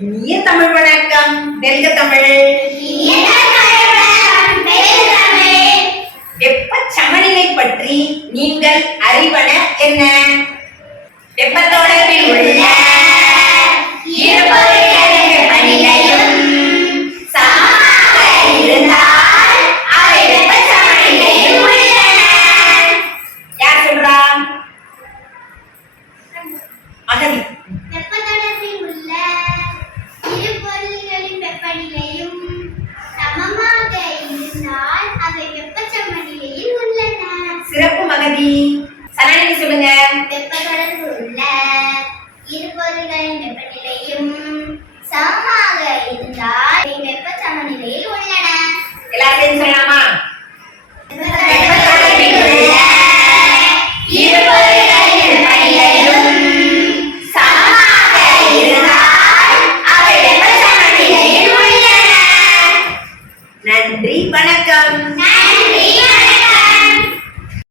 இனிய தமிழ் வணக்கம். வெல்க தமிழ். வெப்ப சமநிலை பற்றி நீங்கள் அறிவன என்ன? வெப்பத்தொடர்பில் உள்ள இரு சிறப்பு மகதி. சரணி சொல்லுங்க. வெப்பத்தொடர்பில் உள்ள இரு பொருள்களின் வெப்பநிலையும் சமமாக இருந்தால் அவை வெப்பச்சமநிலையில் உள்ளன. எல்லாத்தையும் சொல்லலாமா. வணக்கம்.